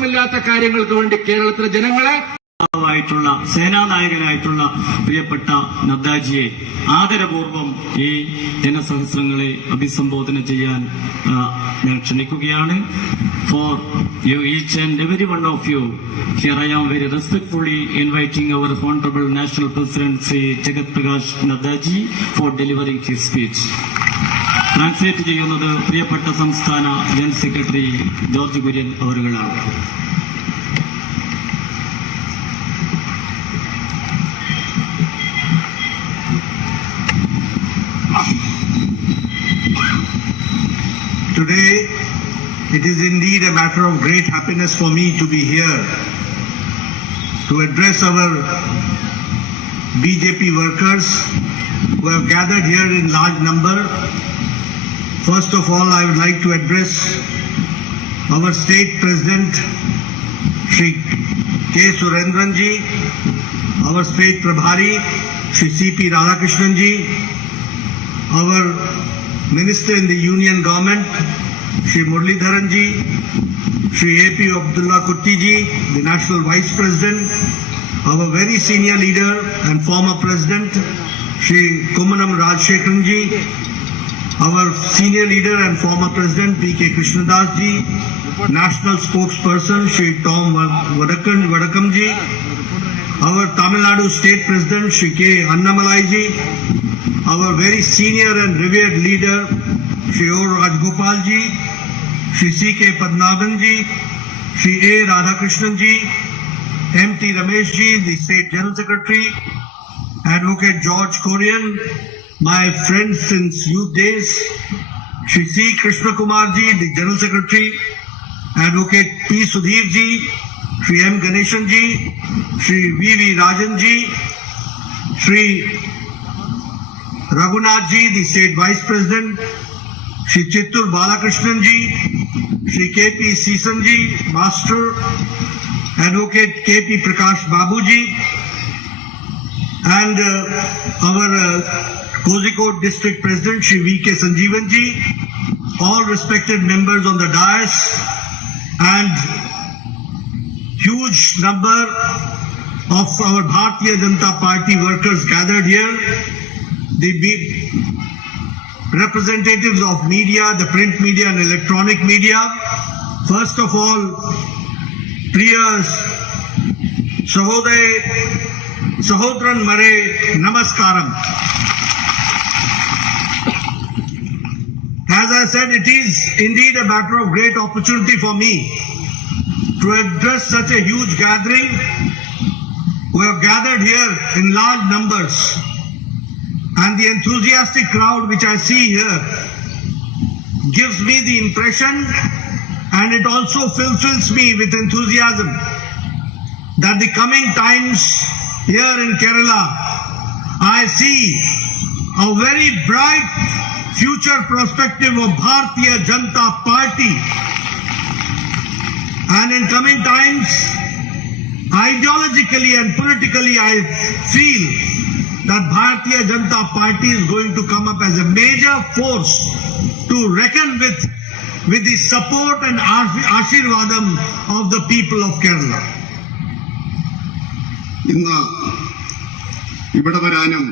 വിശ്വാസമില്ലാത്ത കാര്യങ്ങൾക്ക് വേണ്ടി കേരളത്തിലെ ജനങ്ങളെ സേനാനായകനായിട്ടുള്ള പ്രിയപ്പെട്ട നദ്ദാജിയെ ആദരപൂർവ്വം ഈ ജനസഹസ്രങ്ങളെ അഭിസംബോധന ചെയ്യാൻ ഞാൻ ക്ഷണിക്കുകയാണ്. For you each and every one of you, here I am very respectfully inviting our Honorable National President Sri Jagat Prakash Naddaji for delivering his speech. Translate ചെയ്യുന്നത് പ്രിയപ്പെട്ട സംസ്ഥാന ജനറൽ സെക്രട്ടറി ജോർജ് കുര്യൻ അവരുകളാണ്. Today, it is indeed a matter of great happiness for me to be here to address our BJP workers who have gathered here in large number. First of all, I would like to address our State President, Shri K. Surendranji, our State Prabhari, Shri C.P. Radhakrishnan-ji, our Minister in the Union Government, Shri Muralidharan-ji, Shri A.P. Abdullah Kutty-ji, the National Vice President, our very senior leader and former President, Shri Kumanam Rajshekharan-ji, our senior leader and former President, P.K. Krishnadas-ji, National Spokesperson, Shri Tom Vadakam-ji, our Tamil Nadu State President, Shri K. Annamalai-ji, our very senior and revered leader, Shri O. Rajgopal-ji, Shri C.K. Padmanabhan-ji, Shri A. Radhakrishnan-ji, M.T. Ramesh-ji, the State General Secretary, Advocate George Korean, my friend since youth days, Shri C. Krishna Kumar-ji, the General Secretary, Advocate P. Sudhir-ji, Shri M. Ganeshan-ji, Shri V.V. Rajan-ji, Shri Raghunath-ji, the State Vice President, Shri Chittur Balakrishnan-ji, Shri K.P. Seesan-ji, Master, Advocate K.P. Prakash Babu-ji, and our Kozhikode District President, Shri V.K. Sanjeevan-ji, all respected members on the dais, and huge number of our Bharatiya Janata Party workers gathered here, the representatives of media, the print media and electronic media. First of all, Priyas Sahodran Mare Namaskaram. As I said, it is indeed a matter of great opportunity for me to address such a huge gathering who have gathered here in large numbers. And the enthusiastic crowd which I see here gives me the impression, and it also fulfills me with enthusiasm, that the coming times here in Kerala, I see a very bright future perspective of Bharatiya Janata Party. And in coming times, ideologically and politically, I feel that Bharatiya Janata Party is going to come up as a major force to reckon with the support and Ashirvadam of the people of Kerala. ഇന്ന് ഇവിടെ വരാനും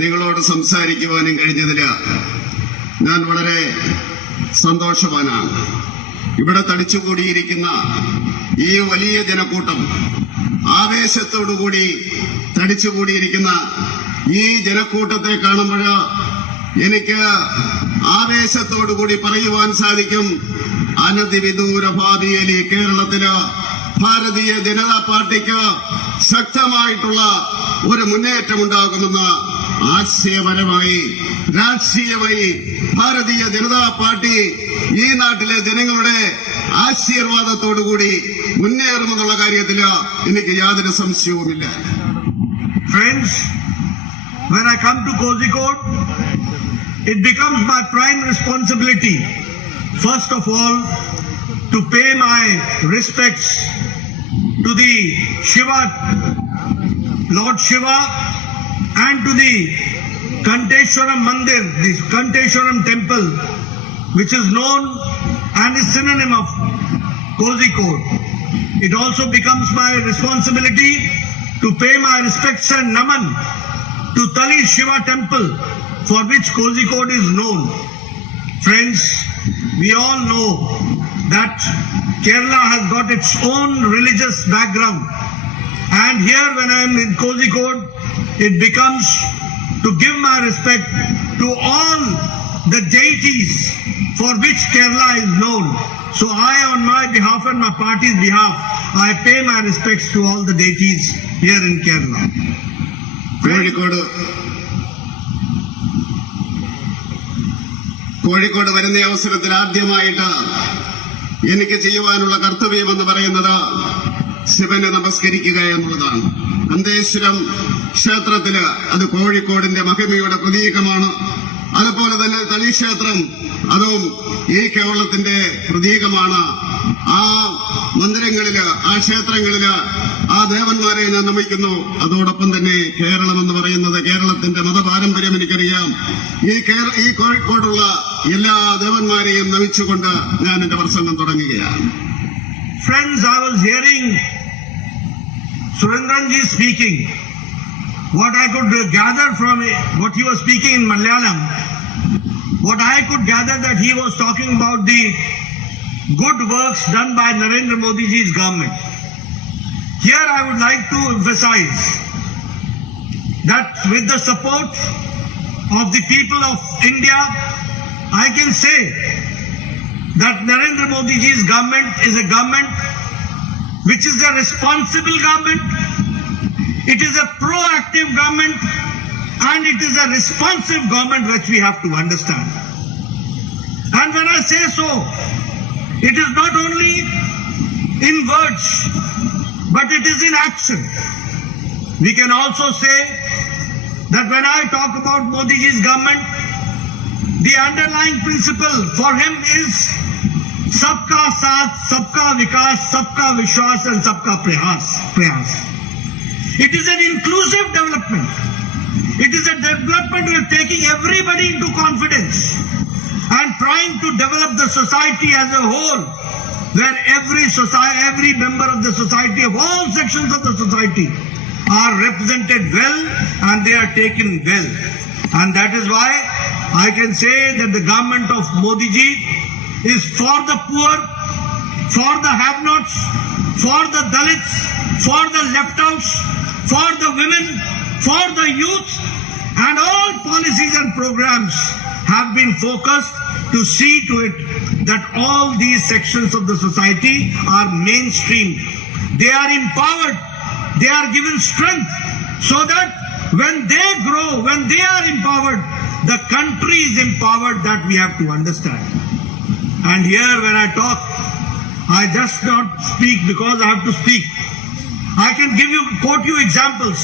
നിങ്ങളോട് സംസാരിക്കുവാനും കഴിഞ്ഞതിൽ ഞാൻ വളരെ സന്തോഷവാനാണ്. ഇവിടെ തടിച്ചുകൂടിയിരിക്കുന്ന ഈ വലിയ ജനക്കൂട്ടം, ആവേശത്തോടുകൂടി തടിച്ചുകൂടിയിരിക്കുന്ന ഈ ജനക്കൂട്ടത്തെ കാണുമ്പോൾ എനിക്ക് ആവേശത്തോടുകൂടി പറയുവാൻ സാധിക്കും, അനധിവിദൂര ഭാവിയിൽ ഈ കേരളത്തില് ഭാരതീയ ജനതാ പാർട്ടിക്ക് ശക്തമായിട്ടുള്ള ഒരു മുന്നേറ്റം ഉണ്ടാകുമെന്ന് ആശയപരമായി രാഷ്ട്രീയമായി ഭാരതീയ ജനതാ പാർട്ടി ഈ നാട്ടിലെ ജനങ്ങളുടെ ആശീർവാദത്തോടുകൂടി മുന്നേറുമെന്നുള്ള കാര്യത്തിൽ എനിക്ക് യാതൊരു സംശയവുമില്ല. Friends, when I come to Kozhikode, it becomes my prime responsibility, first of all, to pay my respects to the Shiva, Lord Shiva, and to the Kanteshwaram Mandir, this Kanteshwaram temple, which is known and is synonym of Kozhikode. It also becomes my responsibility to pay my respects and naman to Tali Shiva temple, for which Kozhikode is known. Friends, we all know that Kerala has got its own religious background. And here when I am in Kozhikode, it becomes to give my respect to all the deities for which Kerala is known. So I, on my behalf and my party's behalf, I pay my respects to all the deities here in Kerala. Kozhikode വരുന്ന അവസരത്തിൽ ആദ്യമായിട്ട് എനിക്ക് ചെയ്യുവാനുള്ള കർത്തവ്യം എന്ന് പറയുന്നത് ശിവനെ നമസ്കരിക്കുക എന്നുള്ളതാണ്. അന്തേശ്വരം ക്ഷേത്രത്തില് അത് കോഴിക്കോടിന്റെ മഹിമയുടെ പ്രതീകമാണ്. അതുപോലെ തന്നെ തളീക്ഷേത്രം അതും ഈ കേരളത്തിന്റെ പ്രതീകമാണ്. ആ മന്ദിരങ്ങളില്, ആ ക്ഷേത്രങ്ങളില് ആ ദേവന്മാരെ ഞാൻ നമിക്കുന്നു. അതോടൊപ്പം തന്നെ കേരളം എന്ന് പറയുന്നത്, കേരളത്തിന്റെ മതപാരമ്പര്യം എനിക്കറിയാം. ഈ കോഴിക്കോടുള്ള എല്ലാ ദേവന്മാരെയും നമിച്ചുകൊണ്ട് ഞാൻ എന്റെ പ്രസംഗം തുടങ്ങുകയാണ്. Friends, I was hearing Surendranji speaking. What I could gather from what he was speaking in Malayalam, what I could gather that he was talking about the good works done by Narendra Modi's government. Here I would like to emphasize that with the support of the people of India, I can say that Narendra Modi's government is a government which is a responsible government. It is a proactive government and it is a responsive government, which we have to understand. And when I say so, it is not only in words, but it is in action. We can also say that when I talk about Modi's government, the underlying principle for him is Sabka Saath, Sabka Vikas, Sabka Vishwas and Sabka Prayas. It is an inclusive development. It is a development of taking everybody into confidence and trying to develop the society as a whole, where every member of the society, of all sections of the society, are represented well and they are taken well. And that is why I can say that the government of Modi ji is for the poor, for the have-nots, for the Dalits, for the left-outs, for the women, for the youth, and all policies and programs have been focused to see to it that all these sections of the society are mainstreamed. They are empowered, they are given strength, so that when they grow, when they are empowered, the country is empowered. That we have to understand. And here when I talk, I just not speak because I have to speak. I can quote you examples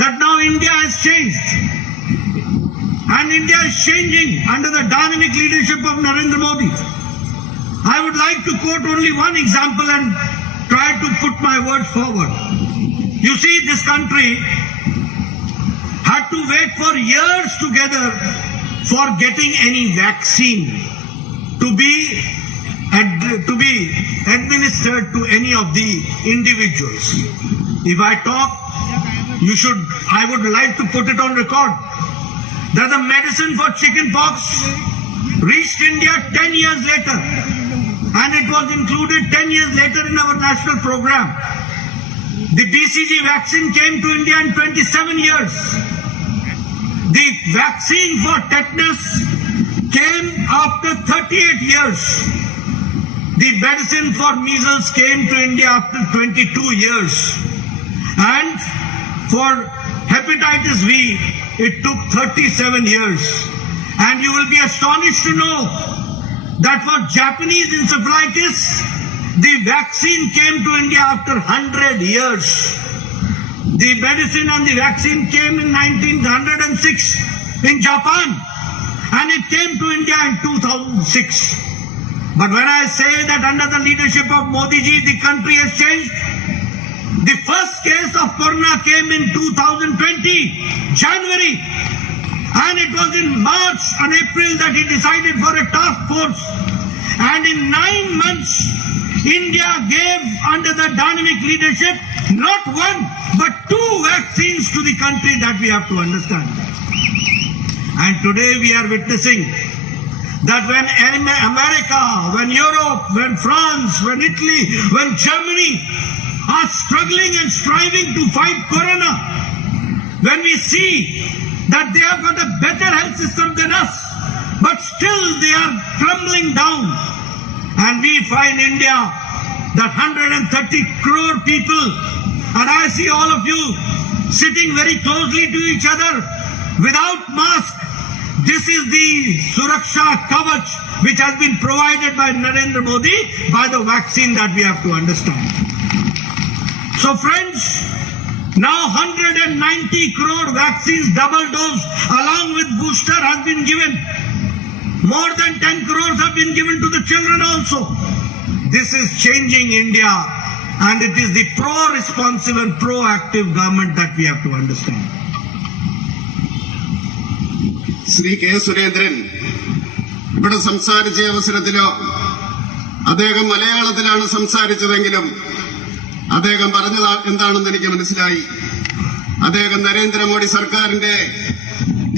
that now India has changed. And India is changing under the dynamic leadership of Narendra Modi. I would like to quote only one example and try to put my words forward. You see, this country had to wait for years together for getting any vaccine to be administered to any of the individuals. If I talk, I would like to put it on record that the medicine for chickenpox reached India 10 years later, and it was included 10 years later in our national program. The BCG vaccine came to India in 27 years. The vaccine for tetanus came after 38 years. The medicine for measles came to India after 22 years. And for hepatitis V, it took 37 years. And you will be astonished to know that for Japanese encephalitis, the vaccine came to India after 100 years. The medicine and the vaccine came in 1906 in Japan, and it came to India in 2006. But when I say that under the leadership of Modi ji, the country has changed, the first case of corona came in 2020, January. And it was in March and April that he decided for a task force. And in 9 months, India gave under the dynamic leadership not one but 2 vaccines to the country, that we have to understand. And today we are witnessing that when America, when Europe, when France, when Italy, when Germany are struggling and striving to fight corona, when we see that they have got a better health system than us, but still they are crumbling down, and we find India, that 130 crore people, and I see all of you sitting very closely to each other without mask. This is the Suraksha Kavach which has been provided by Narendra Modi by the vaccine, that we have to understand. So friends, now 190 crore vaccines, double dose along with booster has been given. More than 10 crores have been given to the children also. This is changing India, and it is the pro-responsive and proactive government that we have to understand. Shri കെ സുരേന്ദ്രൻ ഇവിടെ സംസാരിച്ച അവസരത്തിലോ അദ്ദേഹം മലയാളത്തിലാണ് സംസാരിച്ചതെങ്കിലും അദ്ദേഹം പറഞ്ഞത് എന്താണെന്ന് എനിക്ക് മനസ്സിലായി. അദ്ദേഹം നരേന്ദ്രമോദി സർക്കാരിന്റെ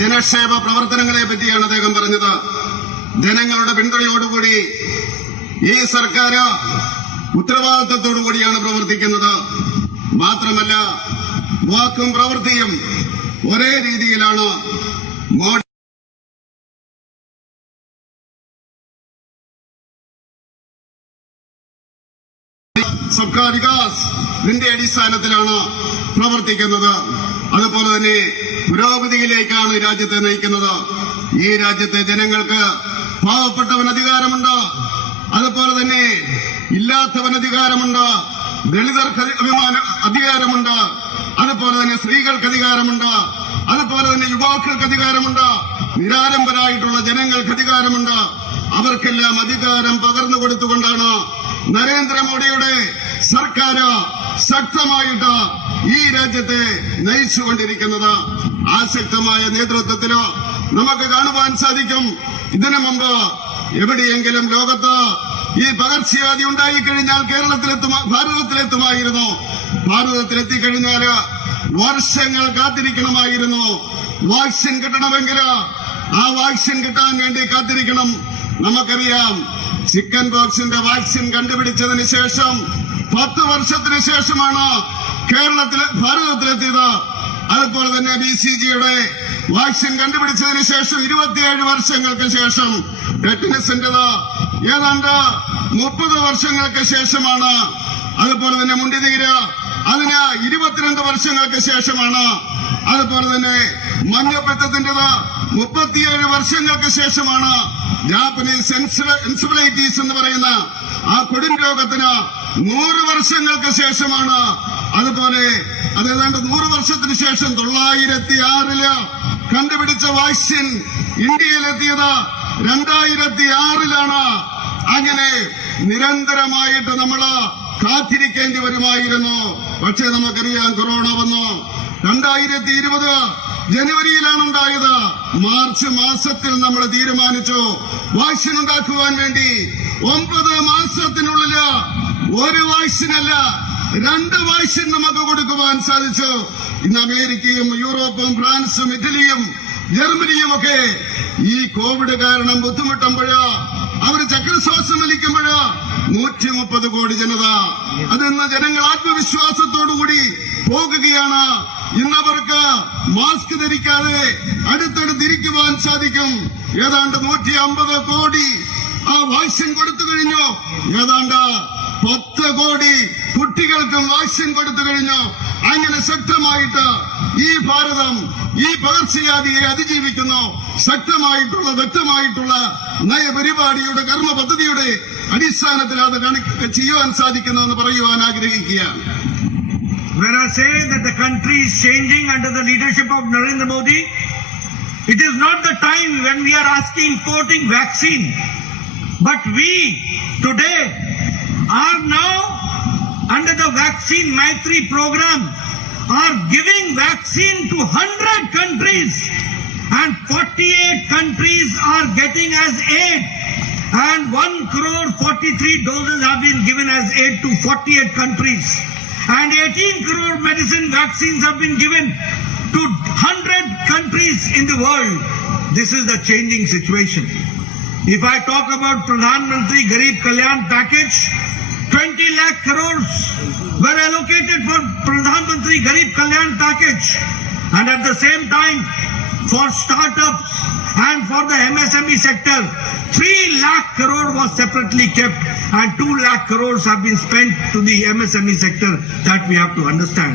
ജനക്ഷേമ പ്രവർത്തനങ്ങളെ പറ്റിയാണ് അദ്ദേഹം പറഞ്ഞത്. ജനങ്ങളുടെ പിന്തുണയോടുകൂടി ഈ സർക്കാർ ഉത്തരവാദിത്തത്തോടുകൂടിയാണ് പ്രവർത്തിക്കുന്നത്. മാത്രമല്ല, വാക്കും പ്രവൃത്തിയും ഒരേ രീതിയിലാണ്. മോഡി സബ്കാ വികാസ് ഇതിന്റെ അടിസ്ഥാനത്തിലാണ് പ്രവർത്തിക്കുന്നത്. അതുപോലെ തന്നെ പുരോഗതിയിലേക്കാണ് രാജ്യത്തെ നയിക്കുന്നത്. ഈ രാജ്യത്തെ ജനങ്ങൾക്ക് പാവപ്പെട്ടവൻ അധികാരമുണ്ട്, അതുപോലെ തന്നെ ഇല്ലാത്തവൻ അധികാരമുണ്ട്, ദളിതർക്ക് അധികാരമുണ്ട്, അതുപോലെ തന്നെ സ്ത്രീകൾക്ക് അധികാരമുണ്ട്, അതുപോലെ തന്നെ യുവാക്കൾക്ക് അധികാരമുണ്ട്, നിരാലംബരായിട്ടുള്ള ജനങ്ങൾക്ക് അധികാരമുണ്ട്. അവർക്കെല്ലാം അധികാരം പകർന്നു കൊടുത്തുകൊണ്ടാണ് നരേന്ദ്രമോദിയുടെ സർക്കാർ ശക്തമായിട്ട് ഈ രാജ്യത്തെ നയിച്ചുകൊണ്ടിരിക്കുന്നത്. ആ ശക്തമായ നേതൃത്വത്തിലോ നമുക്ക് കാണുവാൻ സാധിക്കും. ഇതിനു മുമ്പ് എവിടെയെങ്കിലും ലോകത്ത് ഈ പകർച്ചവ്യാധി ഉണ്ടായിക്കഴിഞ്ഞാൽ ഭാരതത്തിലെത്തുമായിരുന്നു. ഭാരതത്തിലെത്തിക്കഴിഞ്ഞാൽ വർഷങ്ങൾ കാത്തിരിക്കണമായിരുന്നു. വാക്സിൻ കിട്ടണമെങ്കിൽ ആ വാക്സിൻ കിട്ടാൻ വേണ്ടി കാത്തിരിക്കണം. നമുക്കറിയാം, ചിക്കൻ പോക്സിന്റെ വാക്സിൻ കണ്ടുപിടിച്ചതിന് ശേഷം 10 വർഷത്തിന് ശേഷമാണ് ഭാരതത്തിലെത്തിയത്. അതുപോലെ തന്നെ BCGയുടെ വാക്സിൻ കണ്ടുപിടിച്ചതിന് ശേഷം 27 വർഷങ്ങൾക്ക് ശേഷം, ടെറ്റനസിന്റേത് ഏതാണ്ട് 30 വർഷങ്ങൾക്ക് ശേഷമാണ്. അതുപോലെ തന്നെ മുണ്ടിനീര് അതിന് 22 വർഷങ്ങൾക്ക് ശേഷമാണ്. അതുപോലെ തന്നെ മഞ്ഞപ്പിത്തത്തിന്റേത് 37 വർഷങ്ങൾക്ക് ശേഷമാണ്. ജാപ്പനീസ് എൻസെഫലൈറ്റിസ് എന്ന് പറയുന്ന ആ കൊടും രോഗത്തിന് 100 വർഷങ്ങൾക്ക് ശേഷമാണ്. അതുപോലെ അത് ഏതാണ്ട് 100 വർഷത്തിന് ശേഷം 906 കണ്ടുപിടിച്ച വാക്സിൻ ഇന്ത്യയിലെത്തിയത് 2006 അങ്ങനെ നിരന്തരമായിട്ട് നമ്മൾ കാത്തിരിക്കേണ്ടി വരുമായിരുന്നു. പക്ഷേ നമുക്കറിയാം, കൊറോണ വന്നു. 2020 ജനുവരിയിലാണ് ഉണ്ടായത്. മാർച്ച് മാസത്തിൽ നമ്മൾ തീരുമാനിച്ചു വാക്സിൻ ഉണ്ടാക്കുവാൻ വേണ്ടി. 9 മാസത്തിനുള്ളിൽ ഒരു വാക്സിനല്ല 2 വാക്സിൻ നമുക്ക് കൊടുക്കുവാൻ സാധിച്ചു. ഇന്ന് അമേരിക്കയും യൂറോപ്പും ഫ്രാൻസും ഇറ്റലിയും ജർമ്മനിയും ഒക്കെ ഈ കോവിഡ് കാരണം ബുദ്ധിമുട്ടുമ്പോഴ്, അവർ ചക്രശ്വാസം വലിക്കുമ്പോഴ് 130 കോടി ജനത അതിന്ന് ജനങ്ങൾ ആത്മവിശ്വാസത്തോടുകൂടി പോകുകയാണ്. ഇന്നവർക്ക് മാസ്ക് ധരിക്കാതെ അടുത്തടുത്തിരിക്കുവാൻ സാധിക്കും. ഏതാണ്ട് 150 കോടി ആ വാക്സിൻ കൊടുത്തു കഴിഞ്ഞു. ഏതാണ്ട് 10 കോടി കുട്ടികൾക്കും വാക്സിൻ കൊടുത്തു കഴിഞ്ഞു. അങ്ങനെ ശക്തമായിട്ട് ഈ ഭാരതം ഈ പകർച്ചവ്യാധിയെ അതിജീവിക്കുന്നു. ശക്തമായിട്ടുള്ള വ്യക്തമായിട്ടുള്ള നയപരിപാടിയുടെ കർമ്മ പദ്ധതിയുടെ അടിസ്ഥാനത്തിൽ അത് ചെയ്യുവാൻ സാധിക്കുന്നുവെന്ന് പറയുവാൻ ആഗ്രഹിക്കുകയാണ്. When I say that the country is changing under the leadership of Narendra Modi, it is not the time when we are asking importing vaccine, but we today are now under the vaccine Maitri program are giving vaccine to 100 countries and 48 countries are getting as aid. And 1,43,00,000 doses have been given as aid to 48 countries. And 18 crore medicine vaccines have been given to 100 countries in the world. This is the changing situation. If I talk about Pradhan Mantri Garib Kalyan package, 20 lakh crores were allocated for Pradhan Mantri Garib Kalyan package. And at the same time, for startups and for the MSME sector, 3 lakh crore was separately kept and 2 lakh crores have been spent to the MSME sector. That we have to understand.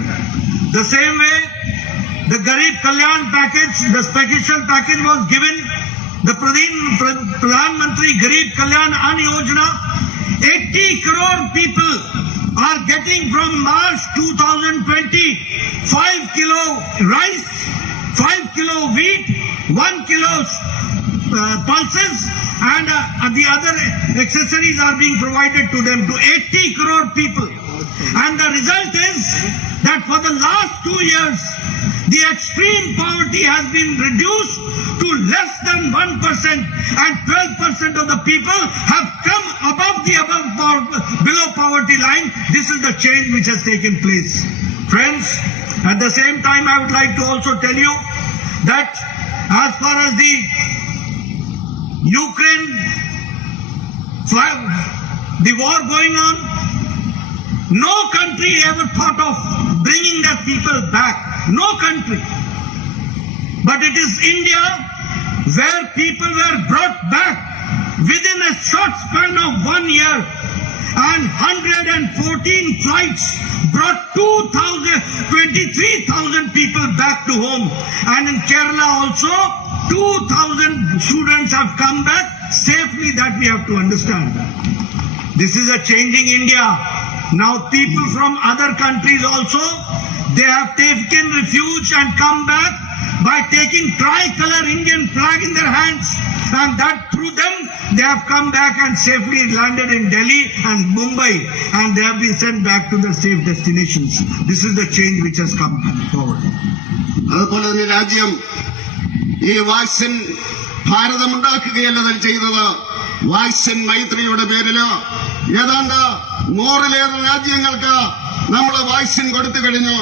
The same way, the Garib Kalyan package, the special package was given, the Pradhan Mantri Garib Kalyan Ann Yojana, 80 crore people are getting from March 2020 5 kilo rice, 5 kilo wheat, 1 kilo pulses, and the other accessories are being provided to them, to 80 crore people. And the result is that for the last 2 years, the extreme poverty has been reduced to less than 1%, and 12% of the people have come below poverty line. This is the change which has taken place. Friends, at the same time, I would like to also tell you that as far as the Ukraine, the war going on, no country ever thought of bringing their people back. No country. But it is India where people were brought back within a short span of 1 year, and 114 flights brought 23,000 people back to home. And in Kerala also, 2,000 students have come back safely. That we have to understand. This is a changing India. Now people from other countries also, they have taken refuge and come back by taking tricolor Indian flag in their hands, and that through them they have come back and safely landed in Delhi and Mumbai, and they have been sent back to their safe destinations. This is the change which has come forward. അതുപോലെ തന്നെ രാജ്യം ഈ വാക്സിൻ ഭാരതം ഉണ്ടാക്കുകയല്ല ചെയ്തത്. വാക്സിൻ മൈത്രിയുടെ പേരില് ഏതാണ്ട് 100-ലേറെ രാജ്യങ്ങൾക്ക് നമ്മൾ വാക്സിൻ കൊടുത്തു കഴിഞ്ഞു.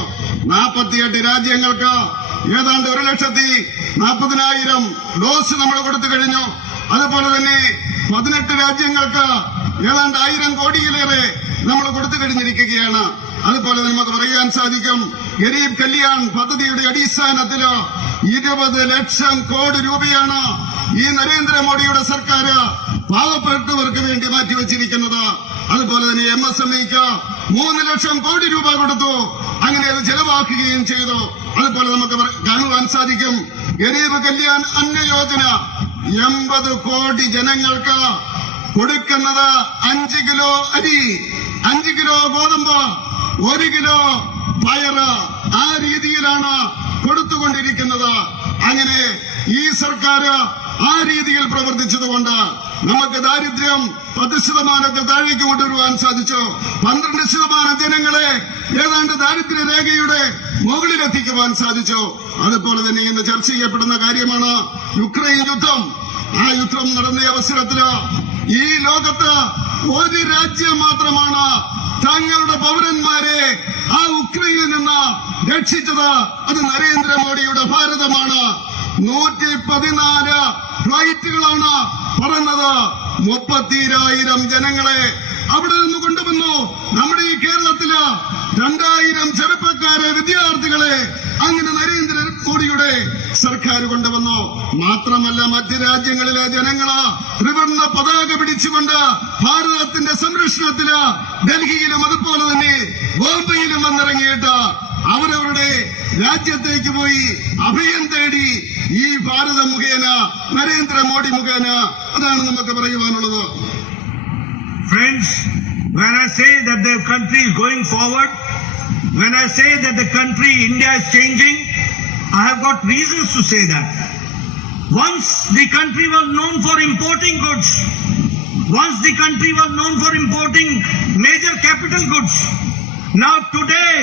48 രാജ്യങ്ങൾക്ക് ഏതാണ്ട് 1,40,40,000 ഡോസ് നമ്മൾ കൊടുത്തു കഴിഞ്ഞു. അതുപോലെ തന്നെ 18 രാജ്യങ്ങൾക്ക് ഏതാണ്ട് 1000 കോടിയിലേറെ നമ്മൾ കൊടുത്തു കഴിഞ്ഞിരിക്കുകയാണ്. അതുപോലെ നമുക്ക് പറയാൻ സാധിക്കും, ഗരീബ് കല്യാൺ പദ്ധതിയുടെ അടിസ്ഥാനത്തില് 20 ലക്ഷം കോടി രൂപയാണ് ഈ നരേന്ദ്രമോദിയുടെ സർക്കാർ പാവപ്പെട്ടവർക്ക് വേണ്ടി മാറ്റിവെച്ചിരിക്കുന്നത്. അതുപോലെ തന്നെ MSMEക്ക് 3 ലക്ഷം കോടി രൂപ കൊടുത്തു. അങ്ങനെ അത് ചെലവാക്കുകയും ചെയ്തു. അതുപോലെ നമുക്ക് കാണുവാൻ സാധിക്കും, ഗരീബ് കല്യാൺ അന്ന യോജന 80 കോടി ജനങ്ങൾക്ക് കൊടുക്കുന്നത് 5 കിലോ അരി, 5 കിലോ ഗോതമ്പ്, 1 കിലോ പയറ്, ആ രീതിയിലാണ് കൊടുത്തുകൊണ്ടിരിക്കുന്നത്. അങ്ങനെ ഈ സർക്കാർ ആ രീതിയിൽ പ്രവർത്തിച്ചതുകൊണ്ട് നമുക്ക് ദാരിദ്ര്യം 10% താഴേക്ക് കൊണ്ടുവരുവാൻ സാധിച്ചു. 12% ജനങ്ങളെ ഏതാണ്ട് ദാരിദ്ര്യ രേഖയുടെ മുകളിലെത്തിക്കുവാൻ സാധിച്ചു. അതുപോലെ തന്നെ ഇന്ന് ചർച്ച ചെയ്യപ്പെടുന്ന കാര്യമാണ് യുക്രൈൻ യുദ്ധം. ആ യുദ്ധം നടന്ന അവസരത്തില് ഈ ലോകത്ത് ഒരു രാജ്യം മാത്രമാണ് തങ്ങളുടെ പൗരന്മാരെ ആ ഉക്രൈനിൽ നിന്ന് രക്ഷിച്ചത്. അത് നരേന്ദ്രമോദിയുടെ ഭാരതമാണ്. 114 ഫ്ലൈറ്റുകളാണ് പറന്നത്. 30,000 ജനങ്ങളെ അവിടെ നിന്ന് കൊണ്ടുവന്നു. നമ്മുടെ ഈ കേരളത്തില് 2,000 ചെറുപ്പക്കാരെ, വിദ്യാർത്ഥികളെ അങ്ങനെ നരേന്ദ്രമോദിയുടെ സർക്കാർ കൊണ്ടുവന്നു. മാത്രമല്ല മറ്റ് രാജ്യങ്ങളിലെ ജനങ്ങള് ത്രിവർണ്ണ പതാക പിടിച്ചുകൊണ്ട് ഭാരതത്തിന്റെ സംരക്ഷണത്തില് ഡൽഹിയിലും അതുപോലെ തന്നെ ബോംബെയിലും വന്നിറങ്ങിയിട്ട് അവരവരുടെ രാജ്യത്തേക്ക് പോയി അഭയം തേടി ഈ ഭാരതം മുഖേന, നരേന്ദ്രമോദി മുഖേന. അതാണ് നമുക്ക് പറയുവാനുള്ളത്. Friends, when I say that the country is going forward, when I say that the country, India, is changing, I have got reasons to say that. Once the country was known for importing goods. Once the country was known for importing major capital goods. Now today,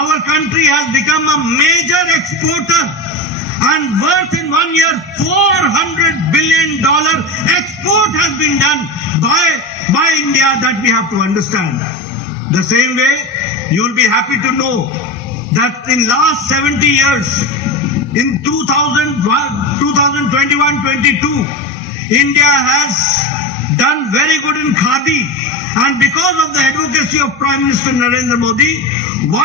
our country has become a major exporter. and worth in 1 year $400 billion export has been done by India, that we have to understand. The same way, you will be happy to know that in last 70 years, in 2021-22, India has done very good in Khadi, and because of the advocacy of Prime Minister Narendra Modi, 1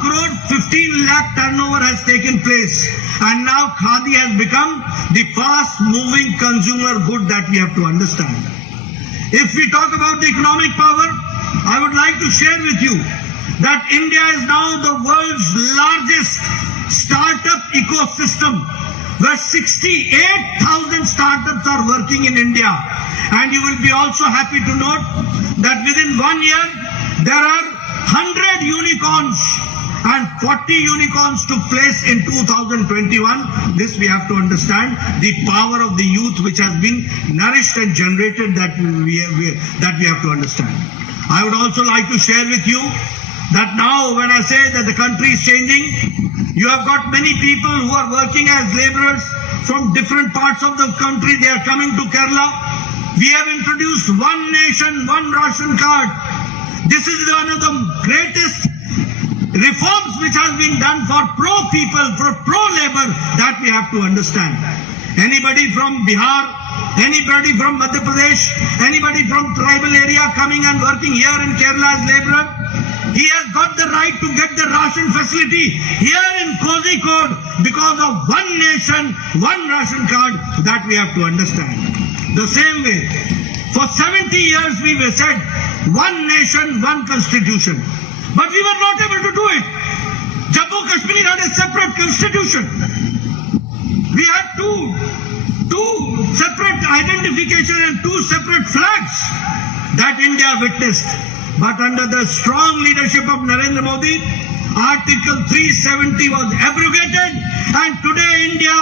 crore 15 lakh turnover has taken place, and now Khadi has become the fast moving consumer good that we have to understand. If we talk about the economic power, I would like to share with you that India is now the world's largest startup ecosystem, where 68,000 startups are working in India. And you will be also happy to note that within 1 year, there are 100 unicorns, and 40 unicorns took place in 2021. This we have to understand, the power of the youth which has been nourished and generated, that we have to understand. I would also like to share with you that now when I say that the country is changing, you have got many people who are working as laborers from different parts of the country. They are coming to Kerala. We have introduced one nation, one ration card. This is one of the greatest reforms which has been done for pro people, for pro labor, that we have to understand. Anybody from Bihar, anybody from Madhya Pradesh, anybody from tribal area coming and working here in Kerala as laborer, he has got the right to get the ration facility here in Kozhikode because of one nation, one ration card, that we have to understand. The same way, for 70 years we were said, one nation, one constitution. But we were not able to do it. Jammu Kashmir had a separate constitution. We had two separate identification and two separate flags that India witnessed. But under the strong leadership of Narendra Modi, Article 370 was abrogated, and today India,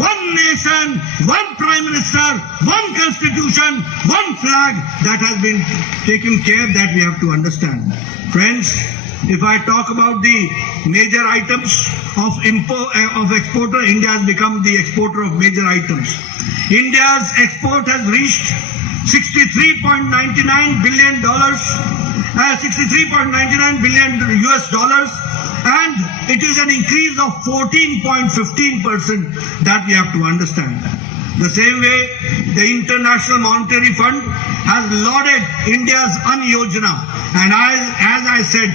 one nation, one Prime Minister, one constitution, one flag, that has been taken care, that we have to understand. Friends, if I talk about the major items of exporter, India has become the exporter of major items. India's export has reached $63.99 billion, $63.99 billion US dollars, and it is an increase of 14.15%, that we have to understand. The same way, the International Monetary Fund has lauded India's Ann Yojana, and as I said,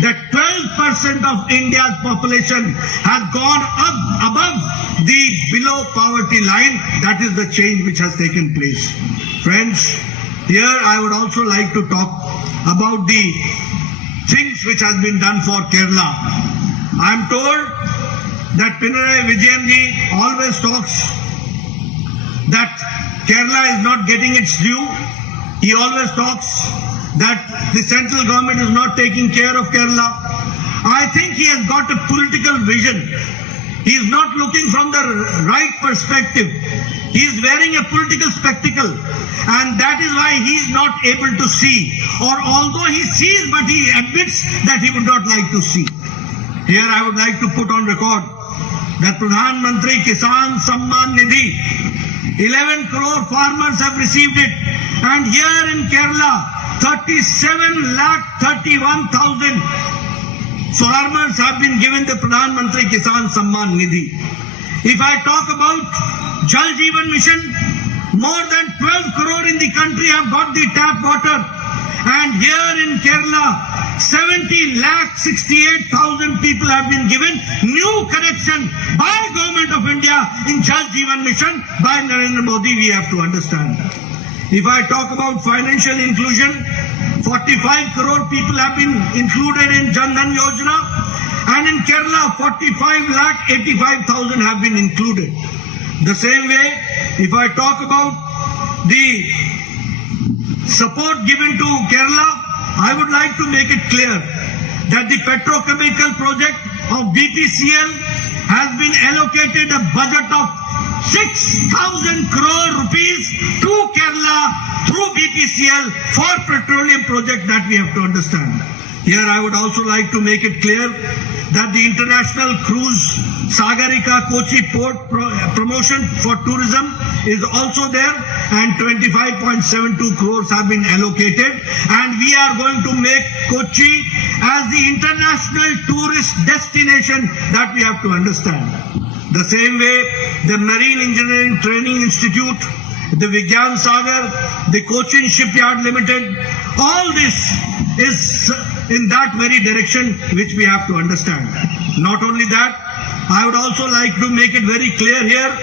that 12% of India's population has gone up above the below poverty line. That is the change which has taken place. Friends, here I would also like to talk about the things which has been done for Kerala. I am told that Pinarayi Vijayanji always talks that Kerala is not getting its due. He always talks that the central government is not taking care of Kerala. I think he has got a political vision. He is not looking from the right perspective. He is wearing a political spectacle, and that is why he is not able to see. Or although he sees, but he admits that he would not like to see. Here I would like to put on record that Pradhan Mantri Kisan Samman Nidhi, 11 crore farmers have received it, and here in Kerala, 37,31,000 farmers have been given the Pradhan Mantri Kisan Samman Nidhi. If I talk about Jal Jeevan Mission, more than 12 crore in the country have got the tap water, and here in Kerala, 70,68,000 people have been given new connection by Government of India in Jal Jeevan Mission by Narendra Modi. We have to understand. If I talk about financial inclusion, 45 crore people have been included in Jan Dhan Yojana, and in Kerala 45,85,000 have been included. The same way, if I talk about the support given to Kerala, I would like to make it clear that the petrochemical project of BPCL has been allocated a budget of 6,000 crore rupees to Kerala through BPCL for petroleum project, that we have to understand. Here I would also like to make it clear that the international cruise Sagarika Kochi port promotion for tourism is also there, and 25.72 crores have been allocated, and we are going to make Kochi as the international tourist destination that we have to understand. The same way, the Marine Engineering Training Institute, the Vigyan Sagar, the Cochin Shipyard Limited, all this is in that very direction which we have to understand. Not only that, I would also like to make it very clear here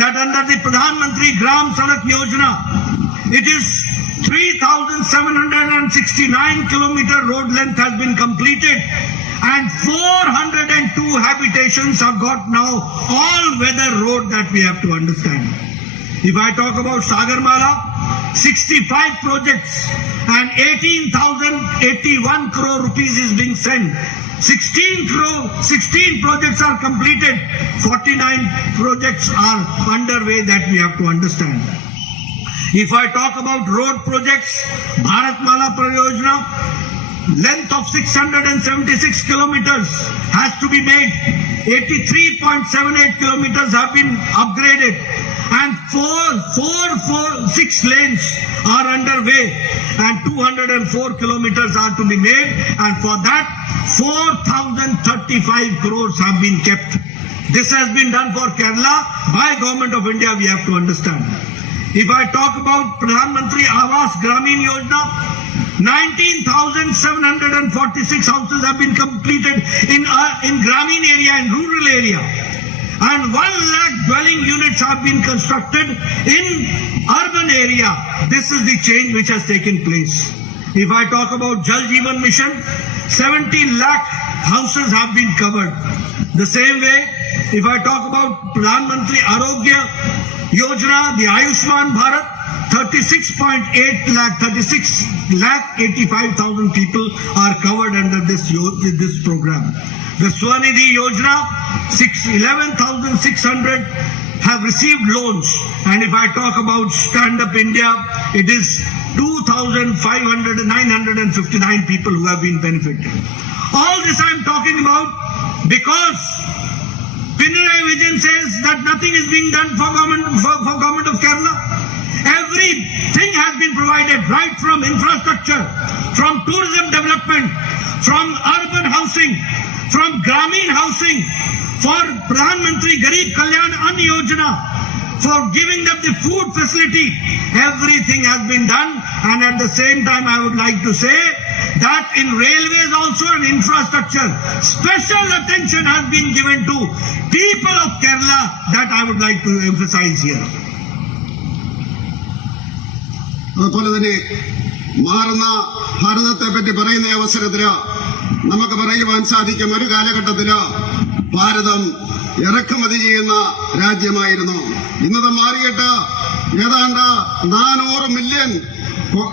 that under the Pradhan Mantri Gram Sadak Yojana, it is 3,769 kilometer road length has been completed, and 402 habitations have got now all-weather road that we have to understand. If I talk about Sagarmala, 65 projects and 18,081 crore rupees is being sent. 16 projects are completed, 49 projects are underway that we have to understand. If I talk about road projects, Bharatmala Pariyojana, length of 676 kilometers has to be made. 83.78 kilometers have been upgraded, and 6 lanes are underway, and 204 kilometers are to be made, and for that 4,035 crores have been kept. This has been done for Kerala by Government of India, we have to understand. If I talk about Pradhan Mantri Awas Gramin Yojana, 19,746 houses have been completed in Gramin area, in rural area, and 1 lakh dwelling units have been constructed in urban area. This is the change which has taken place. If I talk about Jal Jeevan Mission, 70 lakh houses have been covered. The same way, if I talk about Pradhan Mantri Arogya Yojana, the Ayushman Bharat, 36 lakh 85,000 people are covered under this program. The Swanidhi Yojana, 11,600 have received loans, and if I talk about Stand Up India, it is 2,959 people who have been benefited. All this I am talking about because Pinarayi Vijayan says that nothing is being done for government of Kerala. Everything has been provided, right from infrastructure, from tourism development, from urban housing, from Gramin housing, for Pradhan Mantri Garib Kalyan Ann Yojana, for giving them the food facility. Everything has been done, and at the same time I would like to say that in railways also and infrastructure, special attention has been given to people of Kerala, that I would like to emphasize here. അതുപോലെ തന്നെ മാറുന്ന ഭാരതത്തെ പറ്റി പറയുന്ന അവസരത്തില് നമുക്ക് പറയുവാൻ സാധിക്കും, ഒരു കാലഘട്ടത്തില് ഭാരതം ഇറക്കുമതി ചെയ്യുന്ന രാജ്യമായിരുന്നു. ഇന്നത് മാറിയിട്ട് ഏതാണ്ട് 400 മില്യൺ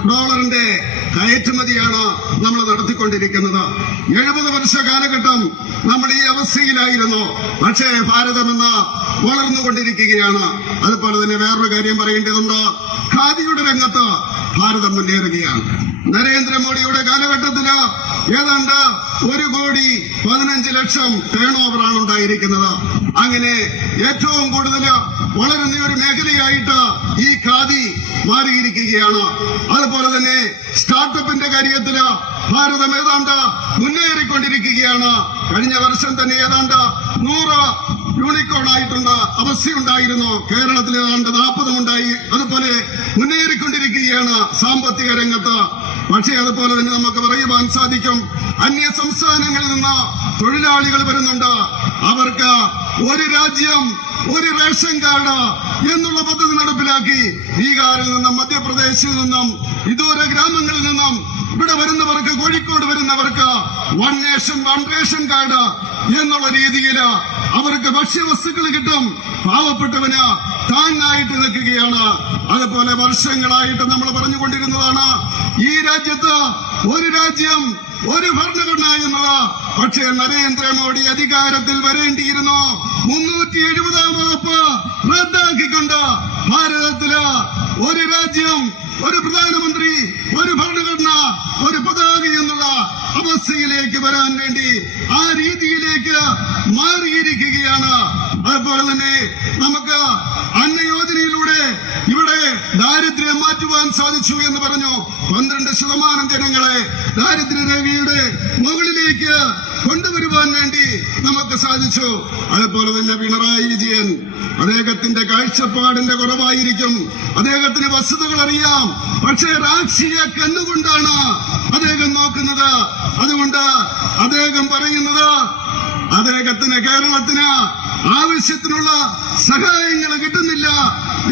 ഡോളറിന്റെ കയറ്റുമതിയാണ് നമ്മൾ നടത്തിക്കൊണ്ടിരിക്കുന്നത്. 70 വർഷ കാലഘട്ടം നമ്മൾ ഈ അവസ്ഥയിലായിരുന്നു. പക്ഷേ ഭാരതം ഇന്ന് വളർന്നുകൊണ്ടിരിക്കുകയാണ്. അതുപോലെ തന്നെ വേറൊരു കാര്യം പറയേണ്ടതുണ്ട്, ഖാദിയുടെ രംഗത്ത് ഭാരതം മുന്നേറുകയാണ്. നരേന്ദ്രമോദിയുടെ കാലഘട്ടത്തില് ഏതാണ്ട് 1,15,00,000 ടേൺ ഓവറാണ് ഉണ്ടായിരിക്കുന്നത്. അങ്ങനെ ഏറ്റവും കൂടുതൽ വളരുന്ന ഒരു മേഖലയായിട്ട് ഈ ഖാദി മാറിയിരിക്കുകയാണ്. അതുപോലെ തന്നെ സ്റ്റാർട്ടപ്പിന്റെ കാര്യത്തില് ഭാരതം ഏതാണ്ട് മുന്നേറിക്കൊണ്ടിരിക്കുകയാണ്. കഴിഞ്ഞ വർഷം തന്നെ ഏതാണ്ട് 100 യൂണിക്കോൺ ആയിട്ടുള്ള അവസ്ഥയുണ്ടായിരുന്നു. കേരളത്തിൽ ഏതാണ്ട് 40 ഉണ്ടായി. അതുപോലെ മുന്നേറിക്കൊണ്ടിരിക്കുകയാണ് സാമ്പത്തിക രംഗത്ത്. പക്ഷേ അതുപോലെ തന്നെ നമുക്ക് പറയുവാൻ സാധിക്കും, അന്യ സംസ്ഥാനങ്ങളിൽ നിന്ന് തൊഴിലാളികൾ വരുന്നുണ്ട്. അവർക്ക് ഒരു രാജ്യം ഒരു റേഷൻ കാർഡ് എന്നുള്ള പദ്ധതി നടപ്പിലാക്കി. ബീഹാറിൽ നിന്നും മധ്യപ്രദേശിൽ നിന്നും വിദൂര ഗ്രാമങ്ങളിൽ നിന്നും ഇവിടെ വരുന്നവർക്ക്, കോഴിക്കോട് വരുന്നവർക്ക് 1 നേഷൻ 1 റേഷൻ കാർഡ് എന്നുള്ള രീതിയിൽ അവർക്ക് ഭക്ഷ്യവസ്തുക്കൾ കിട്ടും. പാവപ്പെട്ടവന് താങ്ങായിട്ട് നിൽക്കുകയാണ്. അതുപോലെ വർഷങ്ങളായിട്ട് നമ്മൾ പറഞ്ഞുകൊണ്ടിരുന്നതാണ്, ഈ രാജ്യത്ത് ഒരു രാജ്യം ഒരു ഭരണഘടന എന്നത്. പക്ഷേ നരേന്ദ്രമോദി അധികാരത്തിൽ വരേണ്ടിയിരുന്നു 370-ാം വകുപ്പ് റദ്ദാക്കിക്കൊണ്ട് ഭാരതത്തില് ഒരു രാജ്യം, ഒരു പ്രധാനമന്ത്രി, ഒരു ഭരണഘടന, ഒരു പതാക എന്നുള്ള അവസ്ഥയിലേക്ക് വരാൻ വേണ്ടി ആ രീതിയിലേക്ക് മാറിയിരിക്കുകയാണ്. അതുപോലെ തന്നെ നമുക്ക് അന്നയോജനയിലൂടെ ഇവിടെ ദാരിദ്ര്യം മാറ്റുവാൻ സാധിച്ചു എന്ന് പറഞ്ഞു. 12% ജനങ്ങളെ ദാരിദ്ര്യരേഖയുടെ മുകളിലേക്ക് കൊണ്ടുവരുവാൻ വേണ്ടി നമുക്ക് സാധിച്ചു. അതുപോലെ തന്നെ പിണറായി വിജയൻ, അദ്ദേഹത്തിന്റെ കാഴ്ചപ്പാടിന്റെ കുറവായിരിക്കും, അദ്ദേഹത്തിന് വസ്തുതകൾ അറിയാം, പക്ഷേ രാഷ്ട്രീയ കണ്ണുകൊണ്ടാണ് അദ്ദേഹം നോക്കുന്നത്. അതുകൊണ്ട് അദ്ദേഹം പറയുന്നത് അദ്ദേഹത്തിന് കേരളത്തിന് ആവശ്യത്തിനുള്ള സഹായങ്ങൾ കിട്ടുന്നില്ല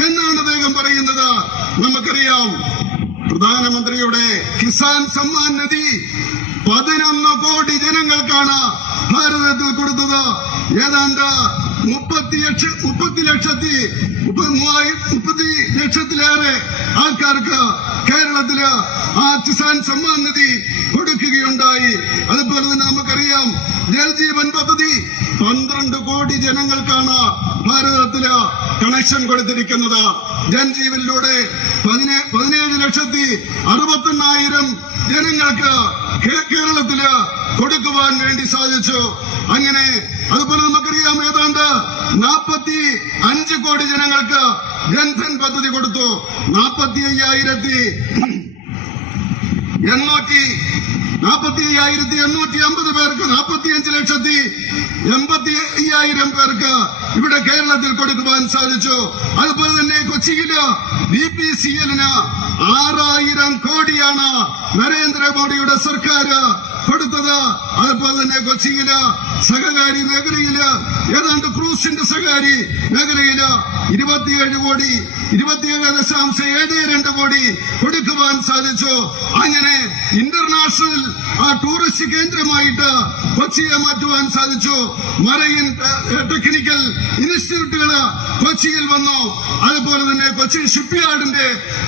എന്നാണ് അദ്ദേഹം പറയുന്നത്. നമുക്കറിയാം, പ്രധാനമന്ത്രിയുടെ കിസാൻ സമ്മാൻ നിധി 11 കോടി ജനങ്ങൾക്കാണ് ഭാരതത്തിൽ കൊടുത്തത്. ഏതാണ്ട് 30 ലക്ഷത്തിലേറെ ആൾക്കാർക്ക് കേരളത്തില് ആ കിസാൻ സമ്മാൻ നിധി കൊടുക്കുകയുണ്ടായി. അതുപോലെ തന്നെ നമുക്കറിയാം, ജൽജീവൻ പദ്ധതി 12 കോടി ജനങ്ങൾക്കാണ് ഭാരതത്തില് കണക്ഷൻ കൊടുത്തിരിക്കുന്നത്. ജൽജീവനിലൂടെ 17,68,000 ജനങ്ങൾക്ക് കേരളത്തില് കൊടുക്കുവാൻ വേണ്ടി സാധിച്ചു. അങ്ങനെ അതുപോലെ നമുക്കറിയാം, ഏതാണ്ട് 45 കോടി ജനങ്ങൾക്ക് ജൻധൻ പദ്ധതി കൊടുത്തു. 45,850 പേർക്ക്, 45,80,000 പേർക്ക് ഇവിടെ കേരളത്തിൽ കൊടുക്കുവാൻ സാധിച്ചു. അതുപോലെ തന്നെ കൊച്ചിയില് BPCL-ന് 6,000 കോടിയാണ് നരേന്ദ്രമോദിയുടെ സർക്കാർ കൊടുത്തത്. അതുപോലെ തന്നെ കൊച്ചിയില് സഹകാരി മേഖലയില് ഏതാണ്ട് ക്രൂസിന്റെ സഹകാരി മേഖലയില് 27.72 കോടി കൊടുക്കുവാൻ സാധിച്ചു. അങ്ങനെ ഇന്റർനാഷണൽ ടൂറിസ്റ്റ് കേന്ദ്രമായിട്ട് കൊച്ചിയെ മാറ്റുവാൻ സാധിച്ചു. മറൈൻ ടെക്നിക്കൽ ഇൻസ്റ്റിറ്റ്യൂട്ടുകള് കൊച്ചിയിൽ വന്നു. അതുപോലെ തന്നെ കൊച്ചി ഷിപ്പ്യാർഡിന്റെ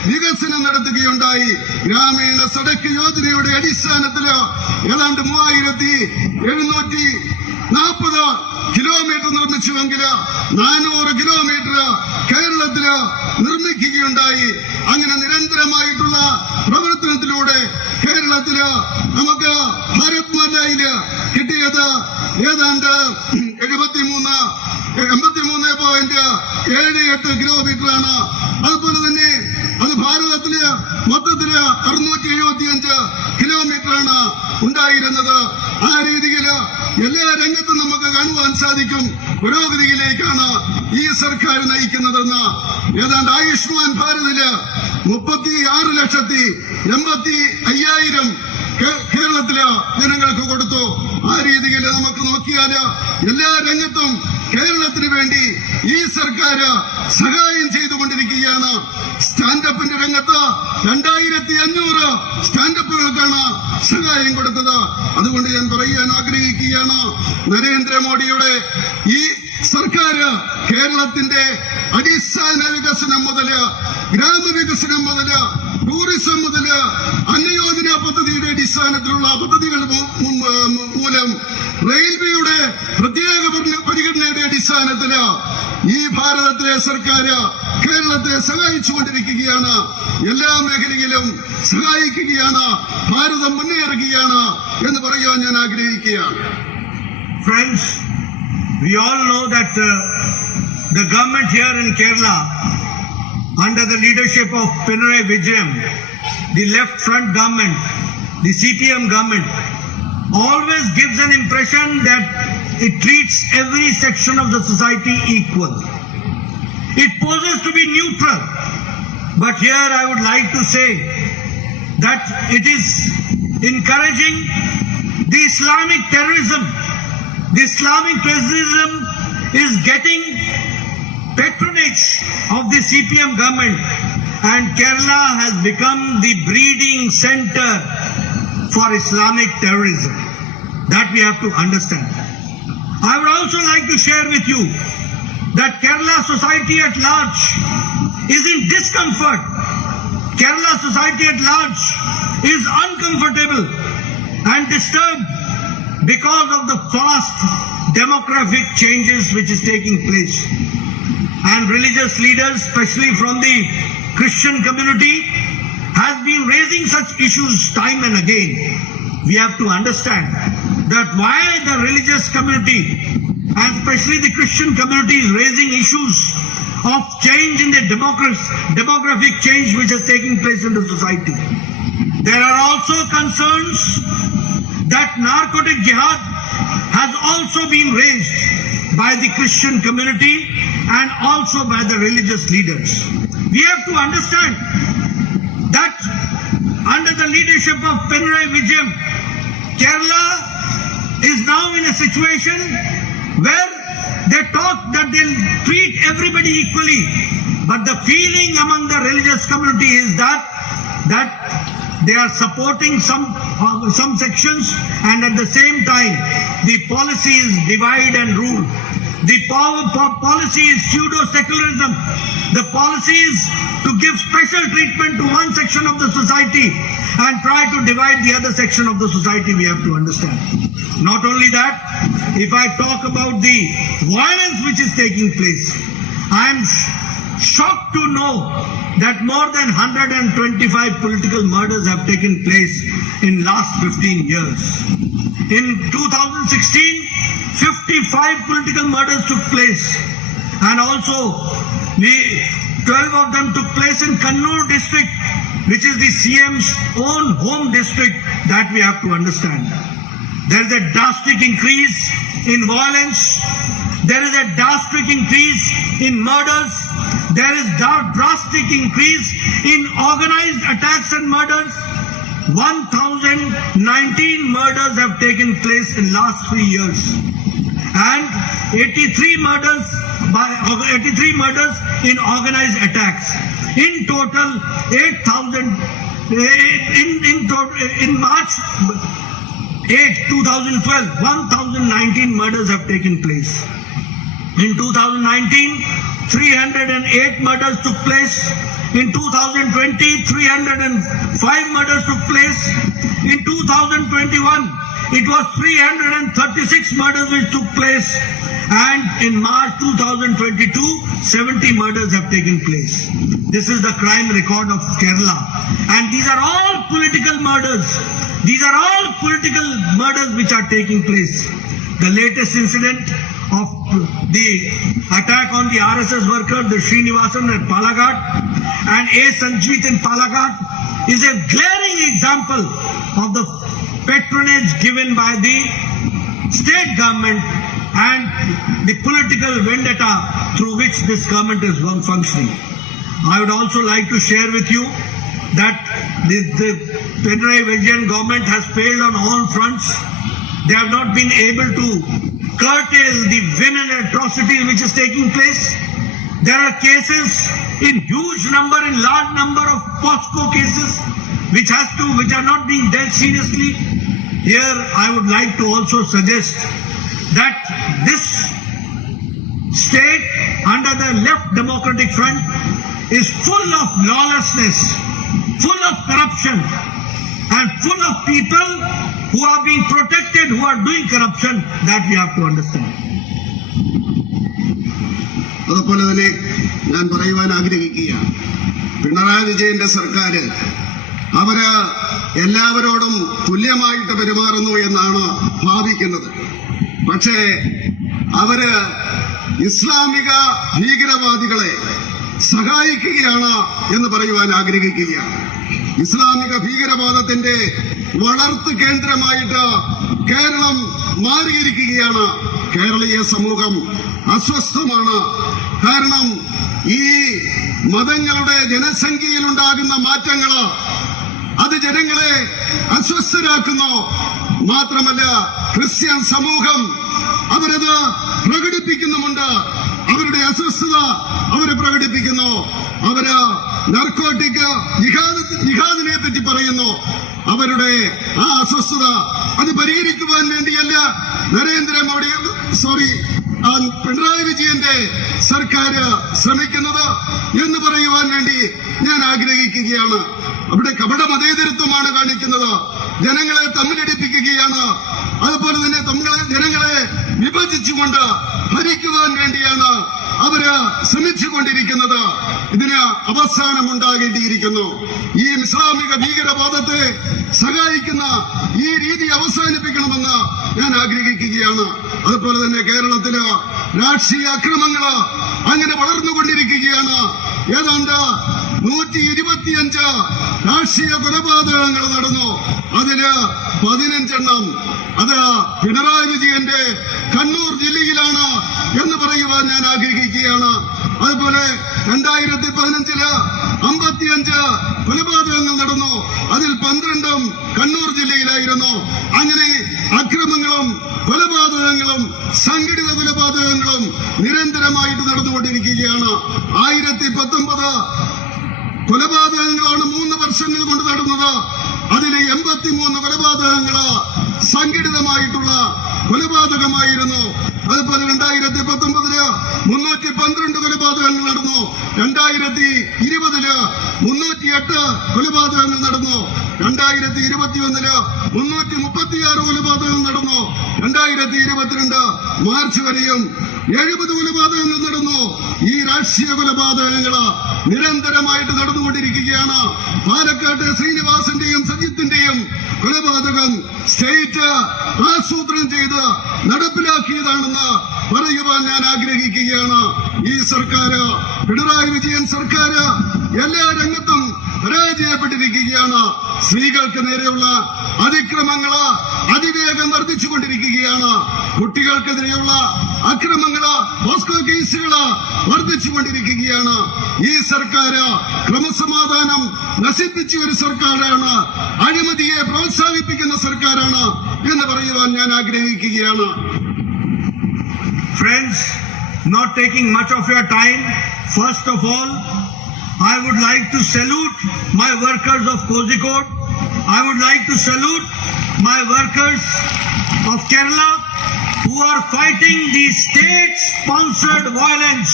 വികസനം നടത്തുകയുണ്ടായി. ഗ്രാമീണ സഡക്ക് യോജനയുടെ അടിസ്ഥാനത്തില് ഏതാണ്ട് 3,740 കിലോമീറ്റർ നിർമ്മിച്ചുവെങ്കില് 400 കിലോമീറ്റർ കേരളത്തില് നിർമ്മിക്കുകയുണ്ടായി. അങ്ങനെ നിരന്തരമായിട്ടുള്ള പ്രവർത്തനത്തിലൂടെ കേരളത്തില് നമുക്ക് ഭാരത് മാതയില് കിട്ടിയത് ഏതാണ്ട് 83.78 കിലോമീറ്റർ ആണ്. അതുപോലെ തന്നെ അത് ഭാരതത്തില് മൊത്തത്തില് 675 കിലോമീറ്റർ ആണ് ഉണ്ടായിരുന്നത്. ആ രീതിയിൽ എല്ലാ രംഗത്തും നമുക്ക് കാണുവാൻ സാധിക്കും പുരോഗതിയിലേക്കാണ് ഈ സർക്കാർ നയിക്കുന്നതെന്ന്. ഏതാണ്ട് ആയുഷ്മാൻ ഭാരതില് 36,85,000 കേരളത്തില് ജനങ്ങൾക്ക് കൊടുത്തു. ആ രീതിയിൽ നമുക്ക് നോക്കിയാല് എല്ലാ രംഗത്തും കേരളത്തിന് വേണ്ടി ഈ സർക്കാർ സഹായം ചെയ്തുകൊണ്ടിരിക്കുകയാണ്. സ്റ്റാൻഡപ്പിന്റെ രംഗത്ത് 2,500 സ്റ്റാൻഡപ്പുകൾക്കാണ് സഹായം കൊടുത്തത്. അതുകൊണ്ട് ഞാൻ പറയാൻ ആഗ്രഹിക്കുകയാണ്, നരേന്ദ്രമോദിയുടെ ഈ സർക്കാർ കേരളത്തിന്റെ അടിസ്ഥാന വികസനം മുതല്, ഗ്രാമവികസനം മുതല്, ടൂറിസം മുതല്, അന്നയോജന പദ്ധതിയുടെ അടിസ്ഥാനത്തിലുള്ള പദ്ധതികൾ മൂലം റെയിൽവേയുടെ പ്രത്യേക പരിഗണനയുടെ അടിസ്ഥാനത്തില് ഈ ഭാരതത്തിലെ സർക്കാർ കേരളത്തെ സഹായിച്ചുകൊണ്ടിരിക്കുകയാണ്. എല്ലാ മേഖലയിലും സഹായിക്കുകയാണ്. ഭാരതം മുന്നേറുകയാണ് എന്ന് പറയാൻ ഞാൻ ആഗ്രഹിക്കുകയാണ്. Friends, we all know that the government here in Kerala, under the leadership of Pinarayi Vijayan, the left front government, the CPM government, always gives an impression that it treats every section of the society equal. It poses to be neutral. But here I would like to say that it is encouraging the Islamic terrorism. The Islamic terrorism is getting patronage of the CPM government, and Kerala has become the breeding center for Islamic terrorism. That we have to understand. I would also like to share with you that Kerala society at large is in discomfort. Kerala society at large is uncomfortable and disturbed because of the fast demographic changes which is taking place. And religious leaders, especially from the Christian community, has been raising such issues time and again. we have to understand that why the religious community, and especially the Christian community, is raising issues of change in the demographic change which is taking place in the society. There are also concerns that narcotic jihad has also been raised by the Christian community and also by the religious leaders. We have to understand that under the leadership of Pinarayi Vijayan, Kerala is now in a situation where they talk that they'll treat everybody equally, but the feeling among the religious community is that they are supporting some sections, and at the same time the policy is divide and rule. The policy is pseudo-secularism. The policy is to give special treatment to one section of the society and try to divide the other section of the society, we have to understand. Not only that, if I talk about the violence which is taking place, I am shocked to know that more than 125 political murders have taken place in last 15 years. In 2016, 55 political murders took place, and also 12 of them took place in Kannur district, which is the CM's own home district, that we have to understand. There is a drastic increase in violence. There is a drastic increase in murders. There is drastic increase in organized attacks and murders. 1,019 murders have taken place in last 3 years, and 83 murders in organized attacks. In total, 8,000 in March 8, 2012, 1,019 murders have taken place. In 2019, 308 murders took place. In 2020, 305 murders took place. In 2021, it was 336 murders which took place. And in March 2022, 70 murders have taken place. This is the crime record of Kerala. And these are all political murders. These are all political murders which are taking place. The latest incident of the attack on the RSS worker, the Srinivasan at Palaghat, and A. Sanjeet in Palaghat, is a glaring example of the patronage given by the state government and the political vendetta through which this government is functioning. I would also like to share with you that the Pinarayi Vijayan government has failed on all fronts. They have not been able to curtail the vein and atrocity which is taking place. There are cases in huge number, in large number of POSCO cases which are not being dealt seriously. Here I would like to also suggest that this state under the left democratic front is full of lawlessness, full of corruption, and full of people who are being protected, who are doing corruption, that we have to understand. അതുപോലെ തന്നെ ഞാൻ പറയുവാൻ ആഗ്രഹിക്കുകയാണ്, പിണറായി വിജയന്റെ സർക്കാർ അവര് എല്ലാവരോടും തുല്യമായിട്ട് പെരുമാറുന്നു എന്നാണ് ഭാവിക്കുന്നത്. പക്ഷേ അവര് ഇസ്ലാമിക ഭീകരവാദികളെ സഹായിക്കുകയാണ് എന്ന് പറയുവാൻ ആഗ്രഹിക്കുകയാണ്. ഇസ്ലാമിക ഭീകരവാദത്തിന്റെ വളർത്തു കേന്ദ്രമായിട്ട് കേരളം മാറിയിരിക്കുകയാണ്. കേരളീയ സമൂഹം അസ്വസ്ഥമാണ്. കാരണം ഈ മതങ്ങളുടെ ജനസംഖ്യയിലുണ്ടാകുന്ന മാറ്റങ്ങള് അത് ജനങ്ങളെ അസ്വസ്ഥരാക്കുന്നു. മാത്രമല്ല ക്രിസ്ത്യൻ സമൂഹം അവരത് പ്രകടിപ്പിക്കുന്നുമുണ്ട്. അവരുടെ അസ്വസ്ഥത അവര് പ്രകടിപ്പിക്കുന്നു. അവര് നർക്കോട്ടിക് ജിഹാദിനെ പറ്റി പറയുന്നു. അവരുടെ ആ അസ്വസ്ഥത അത് പരിഹരിക്കുവാൻ വേണ്ടിയല്ല പിണറായി വിജയന്റെ സർക്കാർ ശ്രമിക്കുന്നത് എന്ന് പറയുവാൻ വേണ്ടി ഞാൻ ആഗ്രഹിക്കുകയാണ്. അവിടെ കപട മതേതരത്വമാണ് കാണിക്കുന്നത്. ജനങ്ങളെ തമ്മിലടിപ്പിക്കുകയാണ്. അതുപോലെ തന്നെ ജനങ്ങളെ വിഭജിച്ചുകൊണ്ട് ഭരിക്കുവാൻ വേണ്ടിയാണ് അവര് ശ്രമിച്ചുകൊണ്ടിരിക്കുന്നത്. ഇതിന് അവസാനമുണ്ടാകേണ്ടിയിരിക്കുന്നു. ഈ ഇസ്ലാമിക ഭീകരവാദത്തെ സഹായിക്കുന്ന ഈ രീതി അവസാനിപ്പിക്കണമെന്ന് ഞാൻ ആഗ്രഹിക്കുകയാണ്. അതുപോലെ തന്നെ കേരളത്തില് രാഷ്ട്രീയ അക്രമങ്ങള് അങ്ങനെ വളർന്നുകൊണ്ടിരിക്കുകയാണ്. ഏതാണ്ട് 125 രാഷ്ട്രീയ കൊലപാതകങ്ങൾ നടന്നു. അതില് 15 അത് പിണറായി വിജയന്റെ കണ്ണൂർ ജില്ലയിലാണ് എന്ന് പറയുവാൻ ഞാൻ ആഗ്രഹിക്കുകയാണ്. അതുപോലെ 2015 55 കൊലപാതകങ്ങൾ നടന്നു. അതിൽ 12 കണ്ണൂർ ജില്ലയിലായിരുന്നു. അങ്ങനെ അക്രമങ്ങളും കൊലപാതകങ്ങളും സംഘടിത കൊലപാതകങ്ങളും നിരന്തരമായിട്ട് നടന്നുകൊണ്ടിരിക്കുകയാണ്. 1019 കൊലപാതകങ്ങളാണ് 3 വർഷങ്ങൾ കൊണ്ട് നടന്നത്. അതിൽ 83 കൊലപാതകങ്ങള് സംഘടിതമായിട്ടുള്ള കൊലപാതകമായിരുന്നു. അതുപോലെ 2019 312 കൊലപാതകങ്ങൾ നടന്നു. 2020 308 കൊലപാതകങ്ങൾ നടന്നു. 2021 336 കൊലപാതകങ്ങൾ നടന്നു. 2022 മാർച്ച് വരെയും 70 കൊലപാതകങ്ങൾ നടന്നു. ഈ രാഷ്ട്രീയ കൊലപാതകങ്ങള് നിരന്തരമായിട്ട് നടന്നുകൊണ്ടിരിക്കുകയാണ്. പാലക്കാട്ട് ശ്രീനിവാസന്റെയും സജിത്തിന്റെയും കൊലപാതകം സ്റ്റേറ്റ് ആസൂത്രണം ചെയ്ത് നടപ്പിലാക്കിയതാണെന്ന് പറയുവാൻ ഞാൻ ആഗ്രഹിക്കുകയാണ്. ഈ സർക്കാർ, പിണറായി വിജയൻ സർക്കാർ എല്ലാ രംഗത്തും പരാജയപ്പെട്ടിരിക്കുകയാണ്. സ്ത്രീകൾക്ക് നേരെയുള്ള അതിക്രമങ്ങള് അതിവേഗം വർദ്ധിച്ചുകൊണ്ടിരിക്കുകയാണ്. കുട്ടികൾക്കെതിരെയുള്ള അക്രമങ്ങള്, പോസ്കോ കേസുകള് വർദ്ധിച്ചുകൊണ്ടിരിക്കുകയാണ്. ഈ സർക്കാർ ക്രമസമാധാനം നശിപ്പിച്ച ഒരു സർക്കാരാണ്, അഴിമതിയെ പ്രോത്സാഹിപ്പിക്കുന്ന സർക്കാരാണ് എന്ന് പറയുവാൻ ഞാൻ ആഗ്രഹിക്കുകയാണ്. Friends, not taking much of your time, first of all, I would like to salute my workers of Kozhikode. I would like to salute my workers of Kerala who are fighting the state-sponsored violence,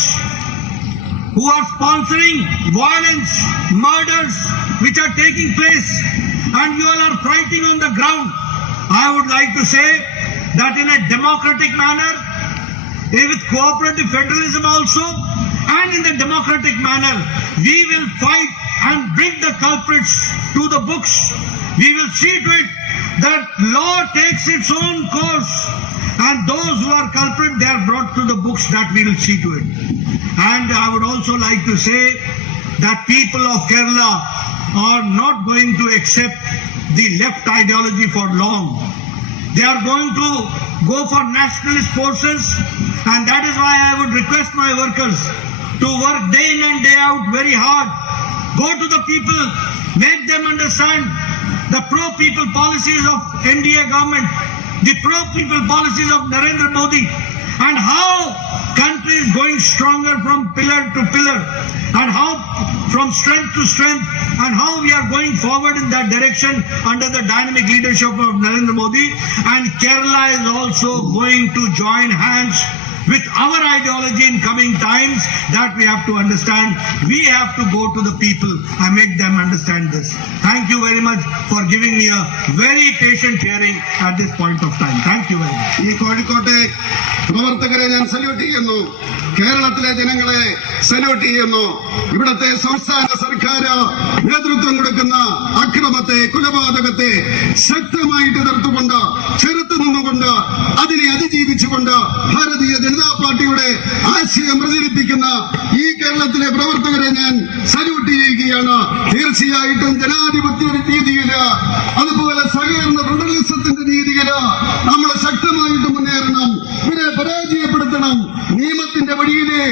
who are sponsoring violence, murders which are taking place, and you all are fighting on the ground. I would like to say that in a democratic manner, with cooperative federalism also, and in the democratic manner, we will fight and bring the culprits to the books. We will see to it that law takes its own course, and those who are culprit, they are brought to the books. That we will see to it. And I would also like to say that people of Kerala are not going to accept the left ideology for long. They are going to go for nationalist forces, and that is why I would request my workers to work day in and day out very hard. Go to the people, make them understand the pro-people policies of NDA government, the pro-people policies of Narendra Modi, and how country is going stronger from pillar to pillar, and how from strength to strength, and how we are going forward in that direction under the dynamic leadership of Narendra Modi. And Kerala is also going to join hands with our ideology in coming times. That we have to understand. We have to go to the people and make them understand this. Thank you very much for giving me a very patient hearing at this point of time. Thank you very much. ഈ കോഴിക്കോട്ടെ പ്രവർത്തകരെ ഞാൻ സല്യൂട്ട് ചെയ്യുന്നു. കേരളത്തിലെ ജനങ്ങളെ സല്യൂട്ട് ചെയ്യുന്നു. ഇവിടത്തെ സംസ്ഥാന സർക്കാർ നേതൃത്വം കൊടുക്കുന്ന അക്രമത്തെ, കൊലപാതകത്തെ ശക്തമായിട്ട് എതിർത്തുകൊണ്ട്, ചെറുത്തു നിന്നുകൊണ്ട്, അതിനെ അതിജീവിച്ചുകൊണ്ട് ഭാരതീയ ജനതാ പാർട്ടിയുടെ ആശയം പ്രചരിപ്പിക്കുന്ന ഈ കേരളത്തിലെ പ്രവർത്തകരെ ഞാൻ സല്യൂട്ട് ചെയ്യുകയാണ്. തീർച്ചയായിട്ടും ജനാധിപത്യ രീതിയില്, അതുപോലെ സഹകരണ ഫെഡറലിസത്തിന്റെ രീതിയില് നമ്മൾ ശക്തമായിട്ട് മുന്നേറണം. ഇവരെ പരാജയപ്പെടുത്തണം. നിയമത്തിന്റെ വഴിയിലെ